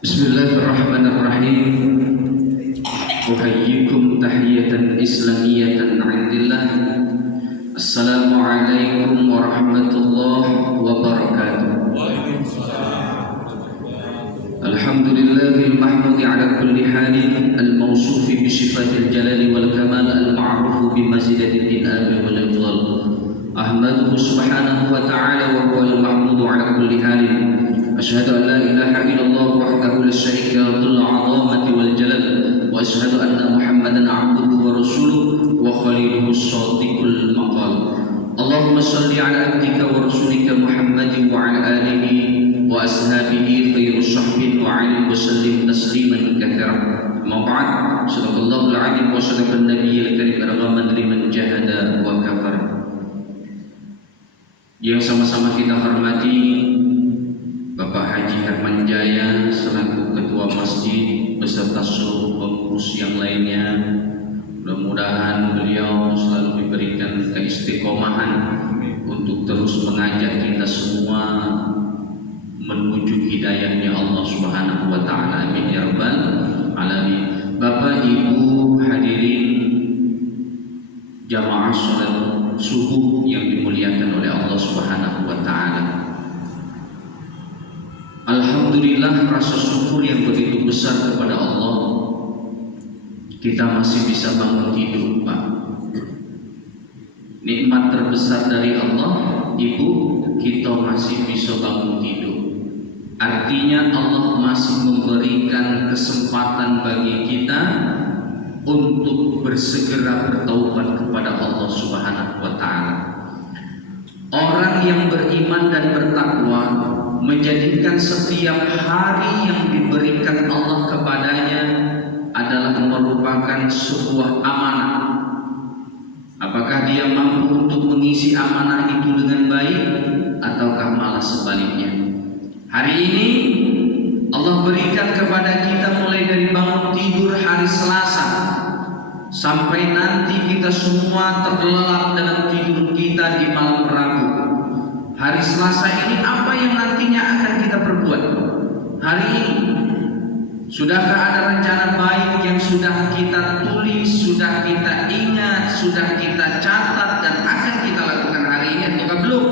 Bismillahirrahmanirrahim. Uhayyikum tahiyatan islamiyatan 'indillah. Assalamualaikum warahmatullahi wabarakatuh. Alhamdulillahil mahmudi ala kulli halin, al-mawsufi bi sifatil jalali wal kamal, al-ma'rufu bi mazidatil in'ami wal ifdal. Ahmaduhu subhanahu wa ta'ala wa huwal mahmudu ala kulli halin. Asyhadu an la ilaha illallah wahdahu la syarika lahu dhul 'azamati wal jalal, wa asyhadu anna Muhammadan 'abduhu wa rasuluhu wa khaliluhu shadiqul maqal. Allahumma shalli ala abdika wa rasulika Muhammadin wa ala alihi wa ashabihi khairus sahbihi wa alihi wa sallim tasliman katsira. Amma ba'd, sadaqallahul 'azim wa sadaqan nabiyyil karim raghaman liman jahada wa kafara. Yang sama-sama kita hormati Bapak Haji Herman Jaya selaku Ketua Masjid beserta seluruh pengurus yang lainnya. Mudah-mudahan beliau selalu diberikan keistiqomahan untuk terus mengajak kita semua menuju hidayahnya Allah Subhanahu wa taala. Amin ya rabbal alamin. Bapak Ibu hadirin jamaah salat subuh yang dimuliakan oleh Allah Subhanahu wa taala. Alhamdulillah, rasa syukur yang begitu besar kepada Allah, kita masih bisa bangun hidup, Pak. Nikmat terbesar dari Allah, Ibu, kita masih bisa bangun hidup. Artinya Allah masih memberikan kesempatan bagi kita untuk bersegera bertaubat kepada Allah Subhanahu wa taala. Orang yang beriman dan bertakwa menjadikan setiap hari yang diberikan Allah kepadanya adalah merupakan sebuah amanah. Apakah dia mampu untuk mengisi amanah itu dengan baik ataukah malah sebaliknya? Hari ini Allah berikan kepada kita mulai dari bangun tidur hari Selasa sampai nanti kita semua terlelap dalam tidur kita di malam Rabu. Hari Selasa ini apa yang nantinya akan kita perbuat? Hari ini sudahkah ada rencana baik yang sudah kita tulis, sudah kita ingat, sudah kita catat dan akan kita lakukan hari ini ataukah belum?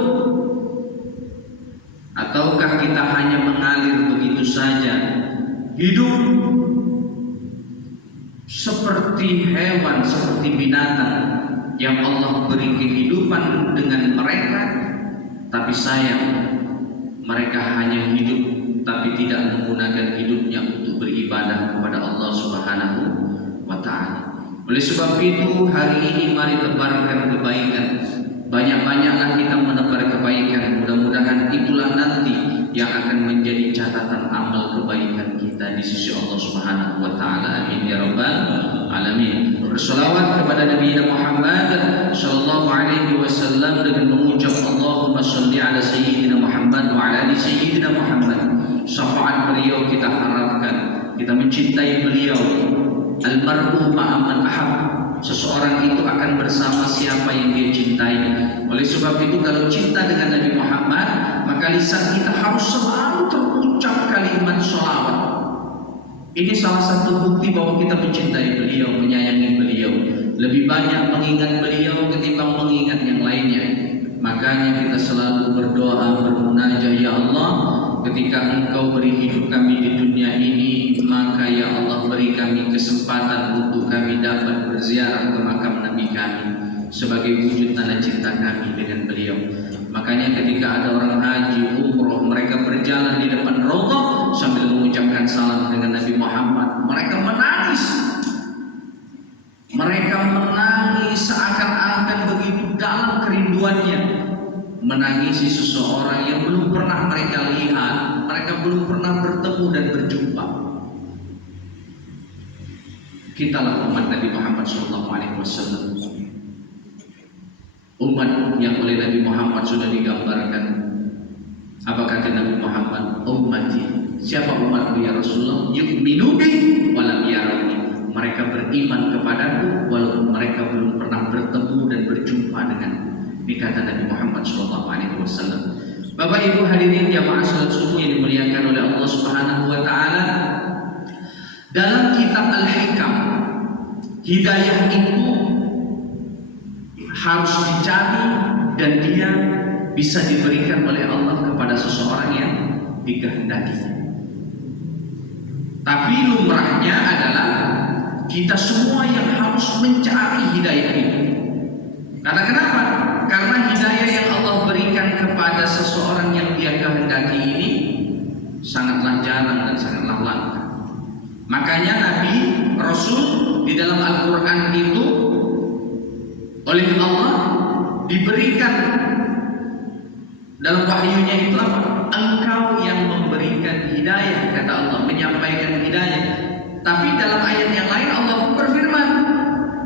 Ataukah kita hanya mengalir begitu saja, hidup seperti hewan, seperti binatang yang Allah beri kehidupan dengan mereka, tapi sayang mereka hanya hidup tapi tidak menggunakan hidupnya untuk beribadah kepada Allah Subhanahu wa taala. Oleh sebab itu hari ini mari tebarkan kebaikan. Banyak-banyaklah kita menebar kebaikan. Mudah-mudahan itulah nanti yang akan menjadi catatan amal kebaikan kita di sisi Allah Subhanahu wa taala. Amin ya rabbal alamin. Berselawat kepada Nabi Muhammad sallallahu alaihi wasallam dengan mengucap Allahumma shalli ala sayyidina Muhammad wa ala ali sayyidina Muhammad. Syafaat beliau kita harapkan, kita mencintai beliau. Almar'u ma'a man ahab. Seseorang itu akan bersama siapa yang dia cintai. Oleh sebab itu kalau cinta dengan Nabi Muhammad, maka lisan kita harus selalu terucap kalimat sholawat. Ini salah satu bukti bahwa kita mencintai beliau, menyayangi beliau. Lebih banyak mengingat beliau ketimbang mengingat yang lainnya. Makanya kita selalu berdoa, bermunajat, ya Allah, ketika Engkau beri hidup kami di dunia ini, maka ya Allah beri kami kesempatan untuk kami dapat berziarah ke makam Nabi kami sebagai wujud tanda cinta kami dengan beliau. Makanya ketika ada orang haji, umroh, mereka berjalan di depan Raudhah sambil mengucapkan salam dengan Nabi Muhammad, mereka menangis. Mereka menangis seakan-akan begitu dalam kerinduannya, menangisi seseorang yang belum pernah mereka lihat, mereka belum pernah bertemu dan berjumpa. Kitalah umat Nabi Muhammad SAW, umat yang oleh Nabi Muhammad sudah digambarkan. Apa kata Nabi Muhammad? Ummati. Siapa umatku ya Rasulullah? Yu'minu bi wa lam yarawni. Mereka beriman kepadaku walaupun mereka belum pernah bertemu dan berjumpa dengan. Ini kata Nabi Muhammad SAW. Bapak Ibu hadirin jamaah salat subuh yang dimuliakan oleh Allah Subhanahu wa taala, dalam kitab Al-Hikam, hidayah itu harus dicari dan dia bisa diberikan oleh Allah kepada seseorang yang dikehendakinya. Tapi lumrahnya adalah kita semua yang harus mencari hidayah itu. Karena kenapa? Karena hidayah yang Allah berikan kepada seseorang yang dia kehendaki ini sangatlah jarang dan sangatlah langka. Makanya Nabi Rasul di dalam Al-Quran itu oleh Allah diberikan dalam wahyunya itu apa? Engkau yang memberikan hidayah, kata Allah, menyampaikan hidayah. Tapi dalam ayat yang lain Allah berfirman,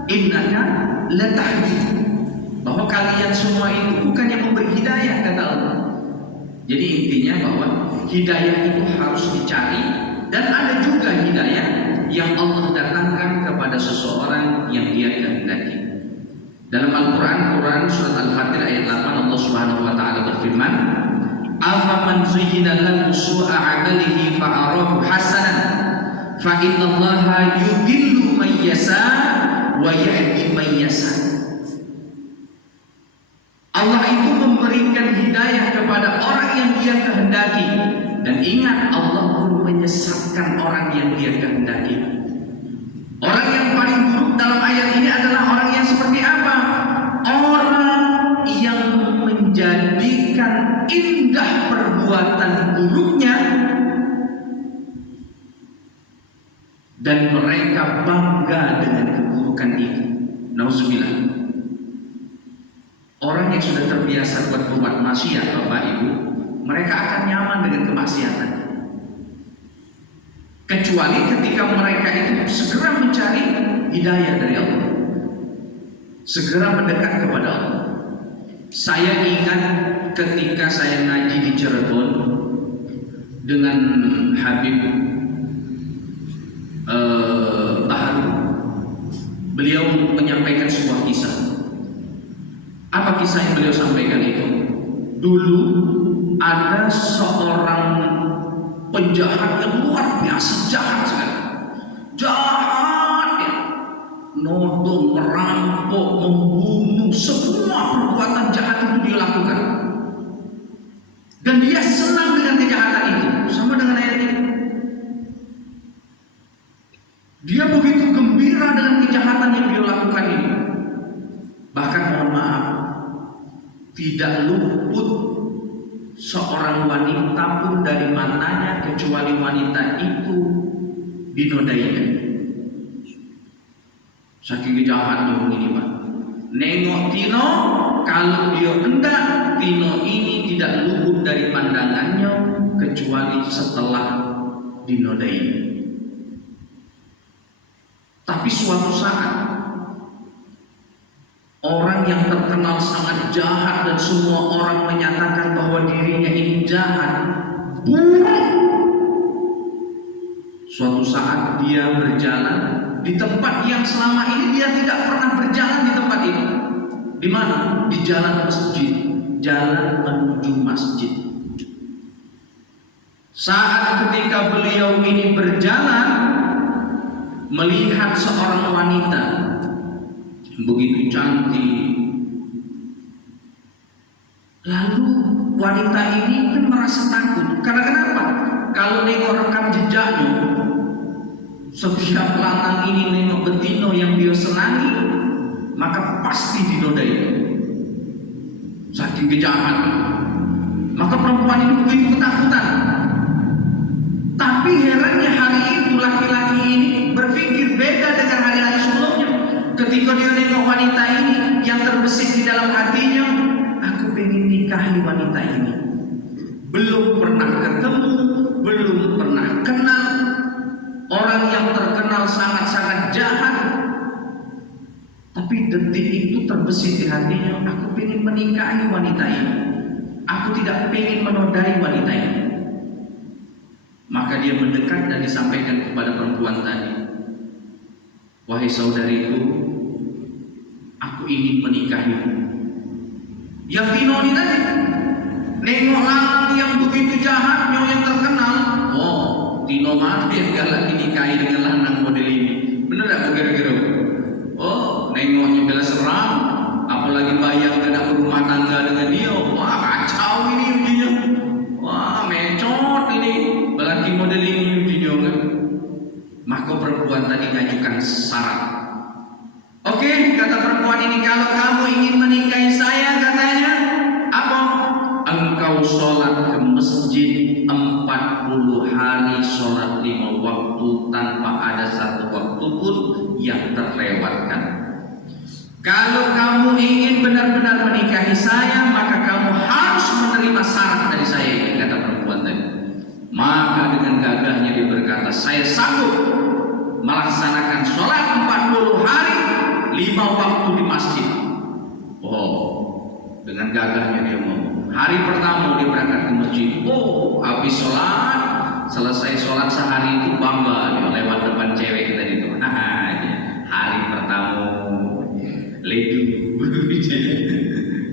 innaka latahdi, bahwa kalian semua itu bukan yang memberi hidayah, kata Allah. Jadi intinya bahwa hidayah itu harus dicari, dan ada juga hidayah yang Allah datangkan kepada seseorang yang dia kehendaki. Dalam Al-Quran surat Al-Fatir ayat 8 Allah Subhanahu wa taala berfirman, afaman zuyyina lahu su'a 'amalihi fa'arahu hasanan fa innallaha yudillu man yasha wa yahdi man yasha. Allah itu memberikan hidayah kepada orang yang dia kehendaki, dan ingat Allah pun menyesatkan orang yang dia kehendaki. Orang yang paling buruk dalam ayat ini adalah orang yang seperti apa? Orang yang menjadikan indah perbuatan buruknya dan mereka bangga dengan keburukan itu. Nauzubillah. Orang yang sudah terbiasa berbuat maksiat, Bapak Ibu, mereka akan nyaman dengan kemaksiatan. Kecuali ketika mereka itu segera mencari hidayah dari Allah, segera mendekat kepada Allah. Saya ingat ketika saya ngaji di Cirebon dengan Habib Baharu, beliau menyampaikan sebuah kisah. Apa kisah yang beliau sampaikan itu? Dulu ada seorang penjahat yang luar biasa jahat sekali. Jahat ya. Nodong, merampok, membunuh, semua perbuatan jahat itu dia lakukan. Dan dia senang dengan kejahatan itu. Sama dengan ayat ini. Dia begitu gembira dengan kejahatan yang dia lakukan ini. Bahkan mohon maaf, tidak luput seorang wanita pun dari matanya kecuali wanita itu dinodainya. Saking kejahatnya begini Pak. Nengok Tino, kalau dia hendak, Tino ini tidak luput dari pandangannya kecuali setelah dinodai. Tapi suatu saat orang yang terkenal sangat jahat dan semua orang menyatakan bahwa dirinya ini jahat, buruk. Suatu saat dia berjalan di tempat yang selama ini dia tidak pernah berjalan di tempat itu. Di mana? Di jalan masjid, jalan menuju masjid. Saat ketika beliau ini berjalan, melihat seorang wanita begitu cantik. Lalu wanita ini kan merasa takut. Karena kenapa? Kalau nengok rekam jejaknya, setiap lanang ini nengok betino yang dia senangi, maka pasti dinodai. Saking kejahatan. Maka perempuan ini begitu ketakutan. Tapi herannya hari itu laki-laki ini berpikir beda dengan hari-hari sebelumnya. Ketika dia nengok wanita ini, yang terbesit di dalam hatinya, aku pengen nikahi wanita ini. Belum pernah ketemu, belum pernah kenal, orang yang terkenal sangat-sangat jahat. Tapi detik itu terbesit di hatinya, aku pengen menikahi wanita ini. Aku tidak pengen menodai wanita ini. Maka dia mendekat dan disampaikan kepada perempuan tadi, wahai saudariku, aku ingin menikahimu. Yang Tino ini tadi nengok Tino mampir galak dinikahi dengan lanang model ini. Bener gak kira-kira? Oh, nengoknya bela seram, apalagi bayang kena berumah tangga dengan dia. Wah, kacau ini ujinya. Wah, mecot ini. Belaki model ini ujinya kan. Maka perempuan tadi ngajukan syarat. Oke, kata perempuan ini, kalau kamu ingin menikahi saya, katanya, apa? Engkau sholat ke masjid 40 hari, sholat 5 waktu tanpa ada satu waktu pun yang terlewatkan. Kalau kamu ingin benar-benar menikahi saya, maka kamu harus menerima syarat dari saya ini, kata perempuan tadi. Maka dengan gagahnya dia berkata, saya sanggup melaksanakan sholat 40 hari 5 waktu di masjid. Oh, dengan gagahnya dia ngomong. Hari pertama dia berangkat ke masjid. Oh, habis sholat, selesai sholat sehari itu bangga dia lewat depan cewek kita itu. Hari pertama ledu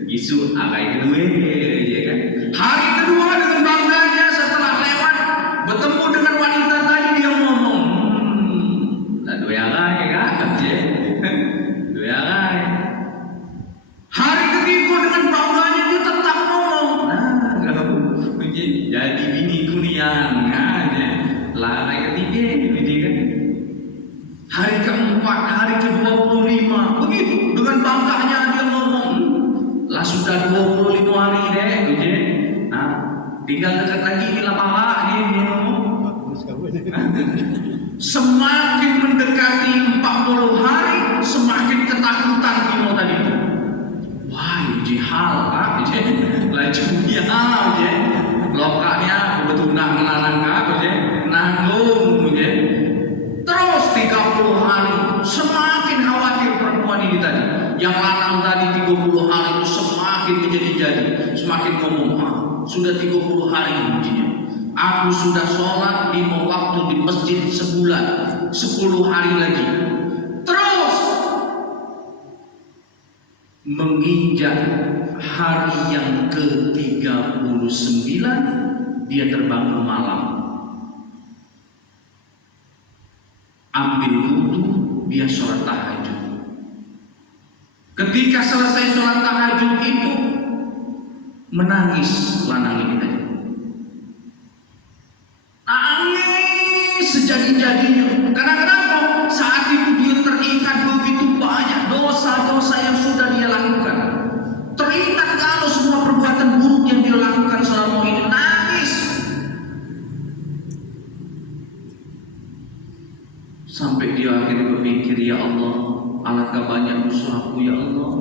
isu akai kedua, ya kan? Hari kedua dengan bangganya setelah lewat bertemu dengan wanita tadi dia ngomong, dua akai kan? Dua akai. Hari ketiga dengan bangganya dia tetap ngomong, jadi bini kuliah, hari ketiga ini kan? Hari keempat, hari ke-25, begitu dengan bangganya dia ngomong, lah sudah 25 hari deh, tinggal dekat lagi di lapangan dia ngomong. Semakin mendekati 40 hari, semakin ketakutan Bimo tadi. Wah, jihal kak, laju dia, lokaknya betul nang kak, nanggung, terus 30 hari, semakin khawatir perempuan ini tadi. Yang lanang tadi 30 hari itu semakin menjadi-jadi, semakin ngomong, sudah 30 hari ujinya. Aku sudah sholat 5 waktu di masjid sebulan, 10 hari lagi. Terus menginjak hari yang ke-39, dia terbangun malam, ambil wudu, dia sholat tahajud. Ketika selesai sholat tahajud itu menangis lanang ini tadi. Nangis sejadi-jadinya. Kenapa? Saat itu dia teringat begitu banyak dosa-dosa yang sudah dia lakukan. Teringat kalau semua perbuatan buruk yang dia lakukan selama ini. Nangis. Sampai dia akhirnya berpikir, ya Allah, alangkah banyak dosaku ya Allah.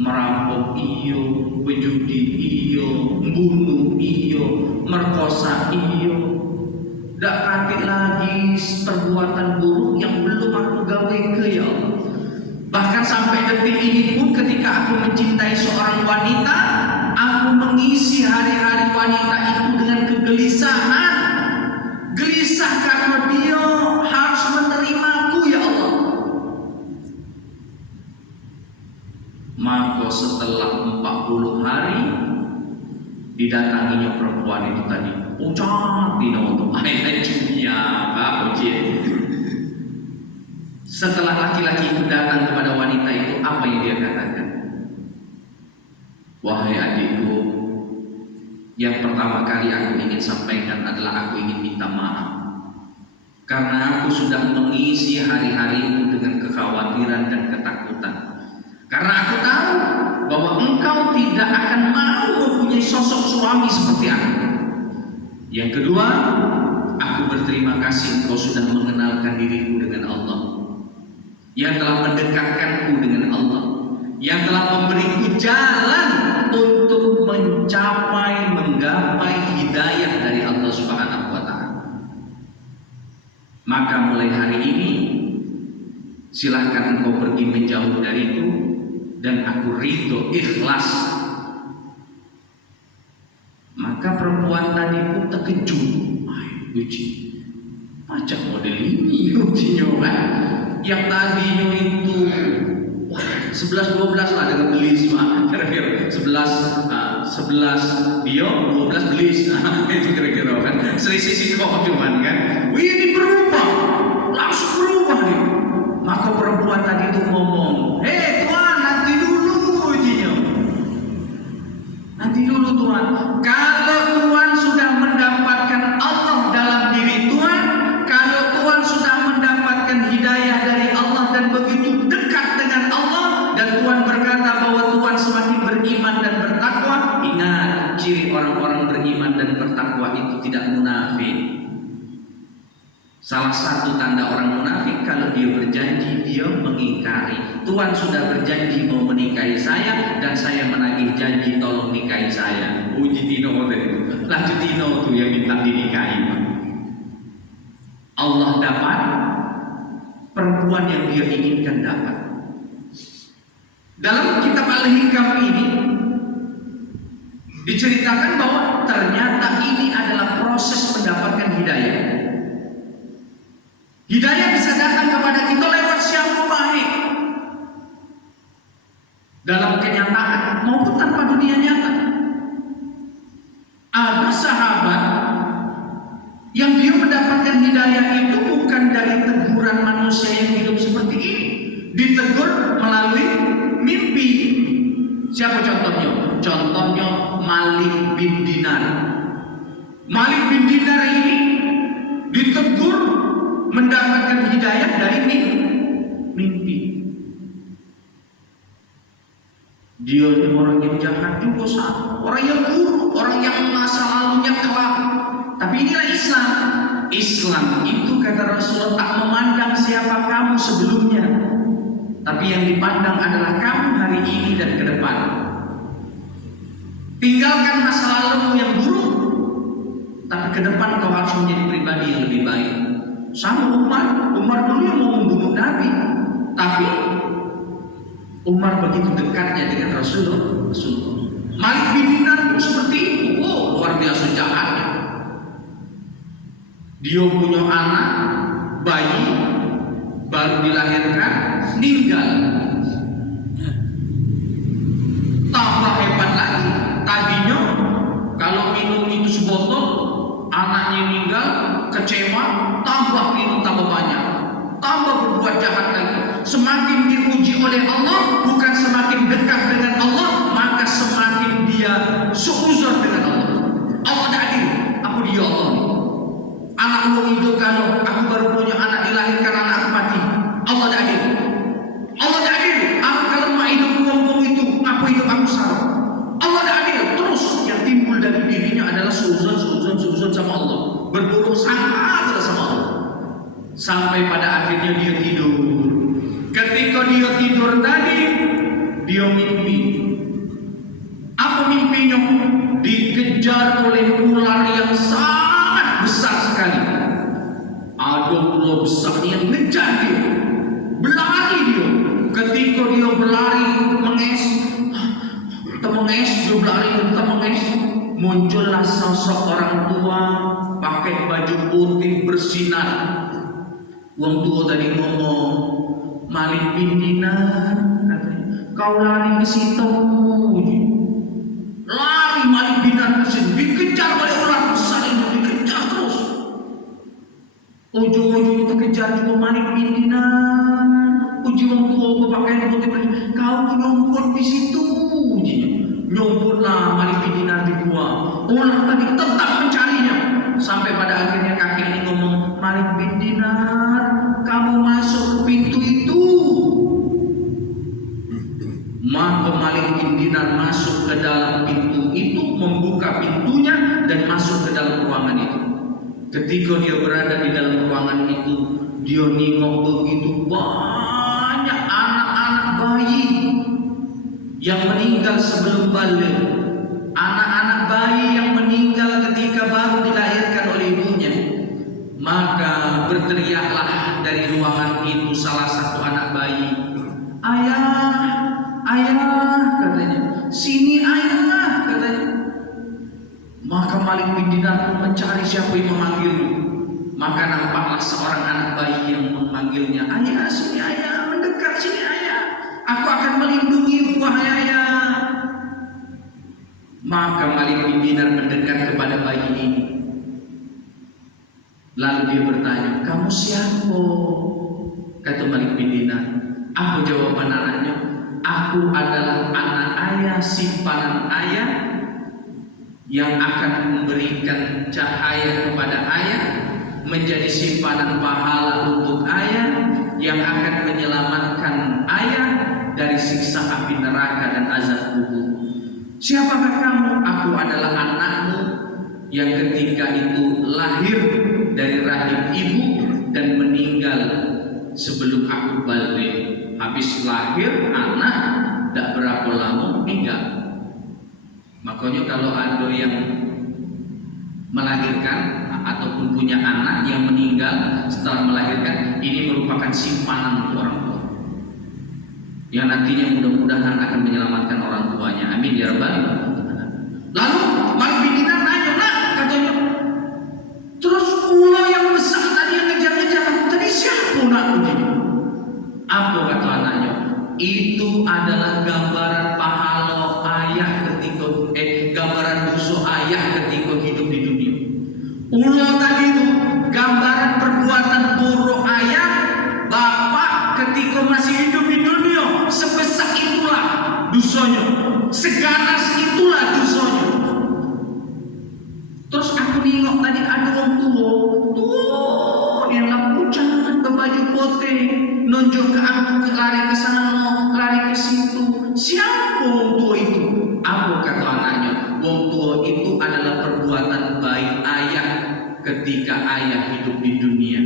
Merampok iyo, berjudi iyo, bunuh iyo, merkosa iyo. Dak kate lagi perbuatan buruk yang belum aku gawe ke ya Allah. Bahkan sampai detik ini pun ketika aku mencintai seorang wanita, aku mengisi hari-hari wanita itu dengan kegelisahan. Gelisah karena dia harus menerimaku ya Allah. Maka setelah 40 hari didatanginya perempuan itu tadi. Setelah laki-laki itu datang kepada wanita itu, apa yang dia katakan? Wahai adikku, yang pertama kali aku ingin sampaikan adalah aku ingin minta maaf, karena aku sudah mengisi hari-harimu dengan kekhawatiran dan ketakutan. Karena aku tahu bahwa engkau tidak akan mau mempunyai sosok suami seperti aku. Yang kedua, aku berterima kasih engkau sudah mengenalkan diriku dengan Allah, yang telah mendekatkanku dengan Allah, yang telah memberiku jalan untuk mencapai, menggapai hidayah dari Allah Subhanahu wa Ta'ala. Maka mulai hari ini silahkan engkau pergi menjauh dariku, dan aku ridho ikhlas. Maka perempuan tadi pun terkejut. Uji macam model ini ujinya kan? Yang tadinya itu 11-12 lah dengan gelis, kira-kira 11 11 bio, 12 belis. Itu kira-kira kan selisih sikok cuman kan. Wih, ini berubah, langsung berubah nih. Maka perempuan tadi itu ngomong, hei Tuhan, nanti dulu ujinya. Nanti dulu Tuhan. Kalau Tuhan sudah mendapatkan Allah dalam diri Tuhan, kalau Tuhan sudah mendapatkan hidayah dari Allah dan begitu dekat dengan Allah, dan Tuhan berkata bahwa Tuhan semakin beriman dan bertakwa, ingat ciri orang-orang beriman dan bertakwa itu tidak munafik. Salah satu tanda orang munafik, kalau dia berjanji dia mengingkari. Tuhan sudah berjanji mau menikahi saya dan saya menagih janji tolong nikahi saya. Uji Tino itu, lanjut Tino tuh yang minta dinikahi. Allah dapat, perempuan yang dia inginkan dapat. Dalam kitab Al-Hikam ini diceritakan bahwa ternyata ini adalah proses mendapatkan hidayah. Hidayah bisa datang kepada kita lewat siapa baik, dalam kenyataan maupun tanpa dunia nyata. Ada sahabat yang dia mendapatkan hidayah itu bukan dari teguran manusia yang hidup seperti ini, ditegur melalui mimpi. Siapa contohnya? Contohnya Malik bin Dinar. Malik bin Dinar ini ditegur mendapatkan hidayah dari mimpi. Dia ini orang yang jahat juga sama, orang yang buruk, orang yang masa lalunya kelam. Tapi inilah Islam. Islam itu kata Rasulullah tak memandang siapa kamu sebelumnya, tapi yang dipandang adalah kamu hari ini dan ke depan. Tinggalkan masa lalu yang buruk, tapi ke depan kau harus menjadi pribadi yang lebih baik. Sama Umar dulu yang mau membunuh Nabi, tapi Umar begitu dekatnya dengan Rasulullah. Malik bin Dinar seperti itu, luar biasa jahatnya. Dia punya anak bayi baru dilahirkan, meninggal. Tambah hebat lagi, tadinya kalau minum itu sebotol, anaknya meninggal, kecewa, tambah minum tambah banyak, tambah berbuat jahat lagi. Semakin diuji oleh Allah, bukan semakin dekat dengan Allah, maka semakin dia seuzur dengan Allah. Allah tak adil, aku dia Allah. Anak lu hidup, kalau aku baru punya anak dilahirkan, anak aku mati. Allah tak adil. Allah tak adil. Aku kalau mau hidup ngomong itu, aku hidup aku salah. Allah tak adil. Terus yang timbul dari dirinya adalah seuzon sama Allah, berburuk sangka terus sama Allah, sampai pada akhirnya dia tidur. Ketika dia tidur tadi, dia mimpi. Apa mimpinya? Dikejar oleh ular yang sangat besar sekali. Ada ular besar yang ngejar dia, berlari dia. Ketika dia berlari menges, dia berlari, muncullah sosok orang tua pakai baju putih bersinar. Wong tua tadi ngomong, Malik bin Dinar, katanya, kau lari ke situ. Lari Malik bin Dinar ke situ, dikejar oleh ular besar itu, dikejar terus. Ujung-ujung itu kejar juga Malik bin Dinar. Uji wong tua pakai putih bersinar, kau nyumput di situ. Nyumputlah Malik bin Dinar di gua. Ular tadi tetap mencarinya, sampai pada akhirnya kakek ini ngomong, Malik bin Dinar, kamu masuk ke pintu itu. Maka Malik bin Dinar masuk ke dalam pintu itu, membuka pintunya dan masuk ke dalam ruangan itu. Ketika dia berada di dalam ruangan itu, dia nengok begitu banyak anak-anak bayi yang meninggal sebelum balik, anak-anak bayi yang meninggal ketika baru dilahirkan oleh ibunya. Maka berteriaklah dari ruangan itu salah satu anak bayi, ayah, katanya, sini ayah, katanya. Maka Malik bin Dinar pun mencari siapa yang memanggilnya. Maka nampaklah seorang anak bayi yang memanggilnya, ayah, sini ayah, mendekat sini ayah, aku akan melindungi wahai ayah. Maka Malik bin Dinar mendekat kepada bayi ini. Lalu dia bertanya, kamu siapa? Kata Malik bin Dinar. Apa jawaban anaknya? Aku adalah anak ayah, simpanan ayah, yang akan memberikan cahaya kepada ayah, menjadi simpanan pahala untuk ayah, yang akan menyelamatkan ayah dari siksa api neraka dan azab kubur. Siapakah kamu? Aku adalah anakmu yang ketika itu lahir dari rahim ibu dan meninggal sebelum aku balik. Habis lahir anak, tak berapa lama meninggal. Makanya kalau ada yang melahirkan ataupun punya anak yang meninggal setelah melahirkan, ini merupakan simpanan untuk orang tua yang nantinya mudah-mudahan akan menyelamatkan orang tuanya. Amin ya rabbal alamin. Lalu Malik bin Dinar nanya, nak, katanya, terus ular yang besar tadi yang ngejar-ngejar aku tadi siapa, nak? Apa kata anaknya? Itu adalah gambaran pahala ayah ketika gambaran dosa ayah ketika hidup di dunia. Ular tadi itu gambaran perbuatan buruk ayah bapak ketika masih hidup di dunia. Sebesar itulah dosanya, seganas itulah dosanya. Terus aku nengok tadi ada orang tua, yang lampu jangan berbaju putih, nunjuk ke aku, lari ke sana, lari ke situ. Siapa orang tua itu? Apa kata anaknya? Orang tua itu adalah perbuatan baik ayah ketika ayah hidup di dunia.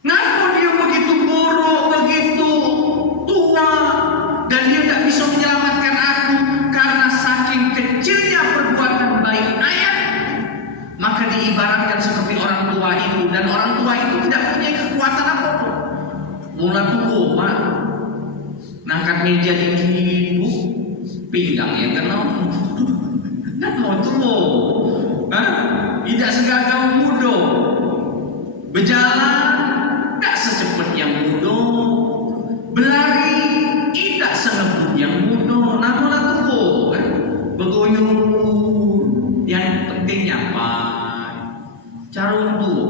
Kenapa dia begitu buruk, begitu tua, dan dia tidak bisa menyelamatkan aku karena saking kecilnya perbuatan baik ayah? Maka diibaratkan seperti orang tua itu, dan orang tua itu tidak punya kekuatan apapun. Mula tua, Pak, ngangkat meja tinggi, pinggang yang kena, nak mau tua, tidak segagah muda, berjalan tak secepat yang muda, berlari tidak sengebut yang muda. Namulah tua, bergoyang. Yang pentingnya apa? Cara untuk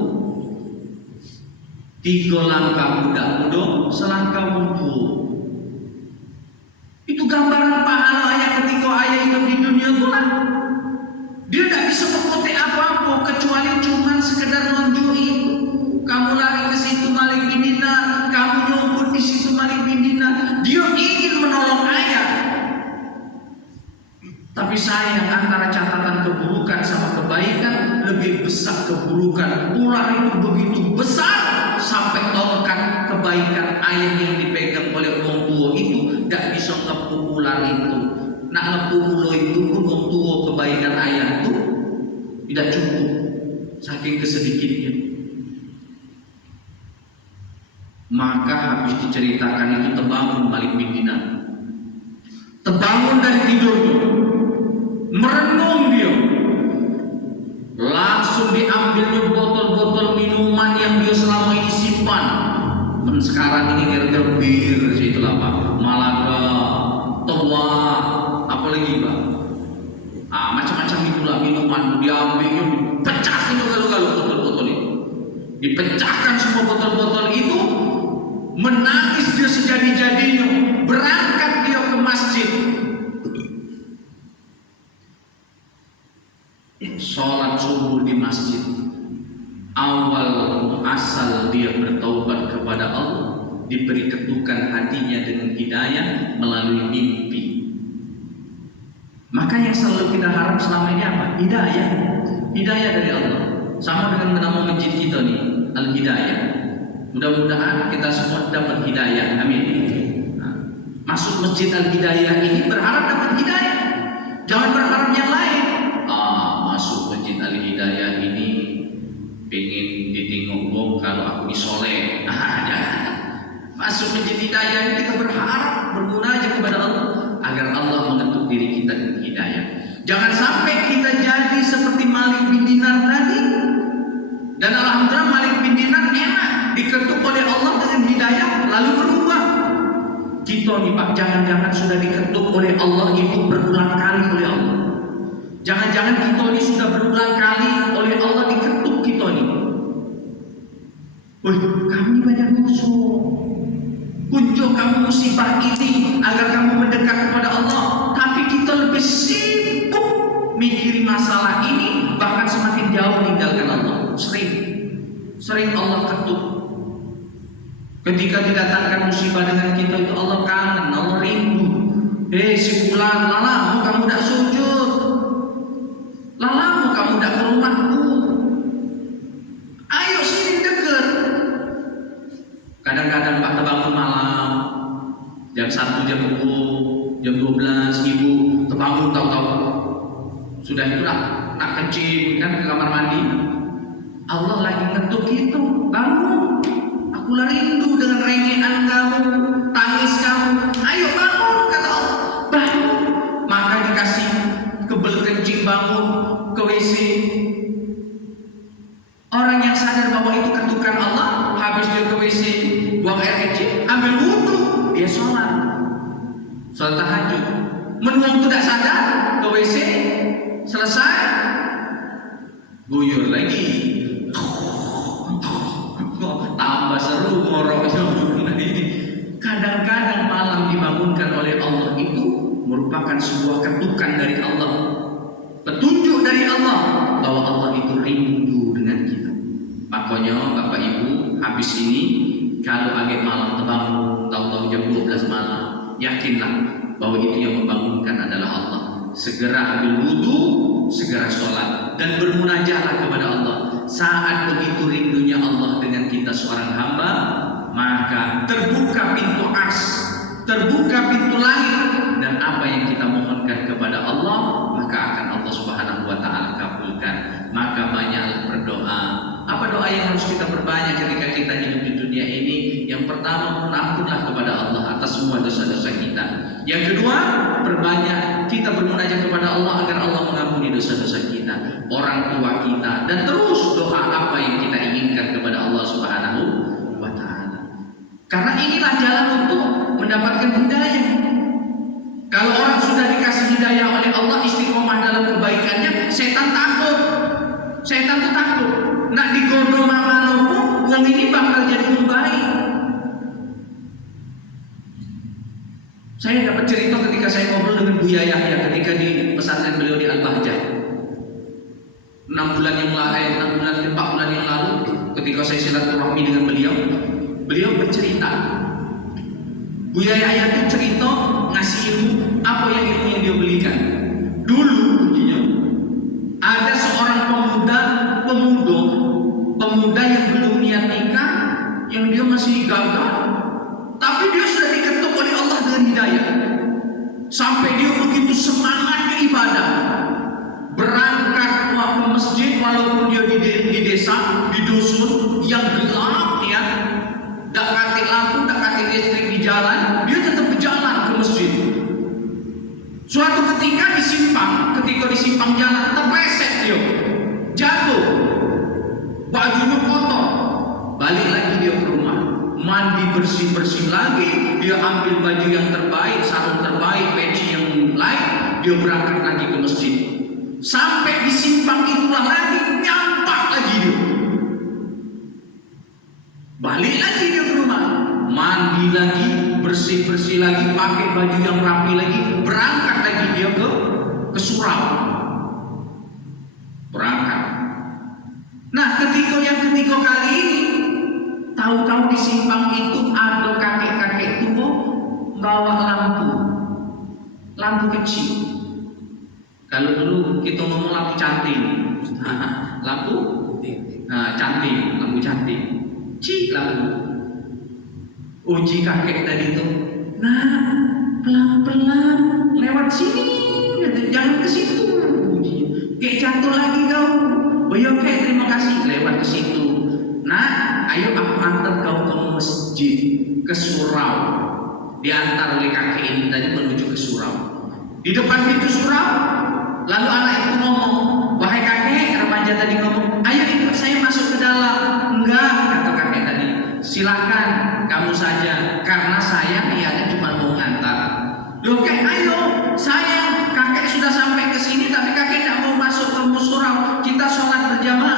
3 langkah muda, selangkah wudhu. Itu gambaran pahala ayah ketika ayah hidup di dunia itulah. Dia tidak bisa berbuat apa-apa kecuali cuma sekedar nunjuk itu. Kamu lari ke situ Malik bin Dinar, kamu nyumput di situ Malik bin Dinar. Dia ingin menolong ayah. Tapi sayang, antara catatan keburukan sama kebaikan lebih besar keburukan. Ular itu begitu besar sampai tongkat kebaikan ayah yang dipegang oleh orang tua itu tidak bisa ngepu ular itu. Nak ngepu ular itu pun orang tua kebaikan ayah itu tidak cukup, saking kesedikitnya. Maka habis diceritakan itu terbangun Malik bin Dinar. Terbangun dari tidurnya, merenung dia, langsung diambilnya botol-botol minuman yang dia selama ini simpan. Dan sekarang ini gara-gara bir, itulah Pak, Malaka, Tua, apalagi Pak, macam-macam itulah minuman diambilnya, dipecahkan galau-galau botol-botol itu, dipecahkan semua botol-botol itu, menangis dia sejadi-jadinya, berangkat dia ke masjid. Sholat subuh di masjid. Awal asal dia bertaubat kepada Allah, diberi ketukan hatinya dengan hidayah melalui mimpi. Maka yang selalu kita harap selama ini apa? Hidayah. Hidayah dari Allah. Sama dengan nama masjid kita nih, Al-Hidayah. Mudah-mudahan kita semua dapat hidayah. Amin. Masuk masjid Al-Hidayah ini berharap dapat hidayah. Jangan berharap yang lain. Masuk masjid Al-Hidayah ini pengen ditengok bom kalau aku disoleh. Masuk masjid Hidayah ini kita berharap berguna aja kepada Allah agar Allah mengetuk diri kita dengan hidayah. Jangan sampai kita jadi seperti Malik bin Dinar tadi. Dan alhamdulillah Malik bin Dinar enak diketuk oleh Allah dengan hidayah lalu berubah. Kita Kita nih Pak, jangan-jangan sudah diketuk oleh Allah ibu berulang kali oleh Allah. Jangan-jangan kita ini sudah berulang kali oleh Allah diketuk kita nih. Wih, kamu banyak musuh. Kunjung kamu musibah ini agar kamu mendekat kepada Allah. Tapi kita lebih sibuk mikirin masalah ini, bahkan semakin jauh meninggalkan Allah. Sering Allah ketuk. Ketika didatangkan musibah dengan kita itu Allah kangen, Allah rindu. Si fulan, lalamu kamu tidak sujud, lalamu kamu tidak ke rumahku. Ayo sini dekat. Kadang-kadang Pak terbangun malam, jam 1, jam 2, jam 12, ibu terbangun tahu-tahu sudah itulah nak kencing kan ke kamar mandi. Allah lagi ngetuk itu, bangun. Aku rindu dengan rengean kamu, tangis kamu. Ayo bangun, kata Allah. Bangun. Maka dikasih kebel kencing bangun ke WC. Orang yang sadar bahwa itu ketukan Allah, habis dia ke WC, buang air kecil, ambil wudhu, dia sholat tahajud. Menunggu tidak sadar ke WC, selesai, guyur lagi. Tambah seru ngoroknya. Kadang-kadang malam dibangunkan oleh Allah itu merupakan sebuah ketukan dari Allah, petunjuk dari Allah bahwa Allah itu rindu dengan kita. Makanya Bapak Ibu, habis ini kalau agak malam terbangun, tahu-tahu jam 12 malam, yakinlah bahwa itu yang membangunkan adalah Allah. Segera ambil wudhu, segera sholat dan bermunajatlah kepada Allah. Saat begitu rindunya Allah dengan kita seorang hamba, maka terbuka pintu ars, terbuka pintu langit, dan apa yang kita mohonkan kepada Allah maka akan Allah Subhanahu wa taala kabulkan. Maka banyaklah berdoa. Apa doa yang harus kita perbanyak ketika kita hidup di dunia ini? Yang pertama, mohon ampunlah kepada Allah atas semua dosa-dosa kita. Yang kedua, perbanyak kita bermunajat kepada Allah agar Allah mengampuni dosa-dosa kita, orang tua kita, dan terus doa apa yang kita inginkan kepada Allah Subhanahu wa taala. Karena inilah jalan untuk mendapatkan hidayah. Kalau orang sudah dikasih hidayah oleh Allah, istiqomah dalam kebaikannya, setan takut. Setan itu takut. Nak digono mama nopo, wong ini bakal jadi membaik. Saya dapat cerita ketika saya ngobrol dengan Buya Yahya ketika di pesantren beliau di Al-Bahjah. 6 bulan yang lalu, 4 bulan yang lalu, ketika saya silaturahmi dengan beliau bercerita. Buya Yahya itu cerita ngasih ilmu, apa yang ilmu yang dia belikan. Dulu ujinya ada seorang pemuda yang belum niat nikah, yang dia masih gagal, tapi dia sudah diketuk oleh Allah dengan hidayah. Sampai dia begitu semangatnya ibadah, berangkat ke masjid walaupun dia di desa, di dusun yang gelap ya, tak kate lampu, tak kate listrik di jalan, dia tetap berjalan ke masjid. Suatu ketika di simpang jalan terpleset dia, jatuh, bajunya kotor, balik lagi dia ke rumah, mandi bersih lagi, dia ambil baju yang terbaik, sarung terbaik, peci yang lain, dia berangkat lagi ke masjid. Sampai di simpang itulah lagi, nyampak lagi dia, balik lagi dia ke rumah, mandi lagi, bersih lagi, pakai baju yang rapi lagi, berangkat lagi dia ke surau, berangkat. Nah, ketika kali ini, tahu-tahu di simpang itu ada kakek-kakek tua bawa lampu kecil. Kalau dulu kita ngomong lampu cantik, lampu cantik, lampu cantik, lampu. Uji kakek tadi itu, nah pelan-pelan lewat sini, jangan ke situ. Kayak jatuh lagi kau. Oh ya oke, terima kasih, lewat ke situ. Nah, ayo aku antar kau ke masjid, ke surau. Diantar oleh kakek ini tadi menuju ke surau. Di depan pintu surau, lalu anak itu ngomong, wahai kakek, remaja tadi ngomong, ayo ikut saya masuk ke dalam. Enggak, kata kakek tadi, silakan kamu saja, karena saya niatnya cuma mau mengantar. Loh kayak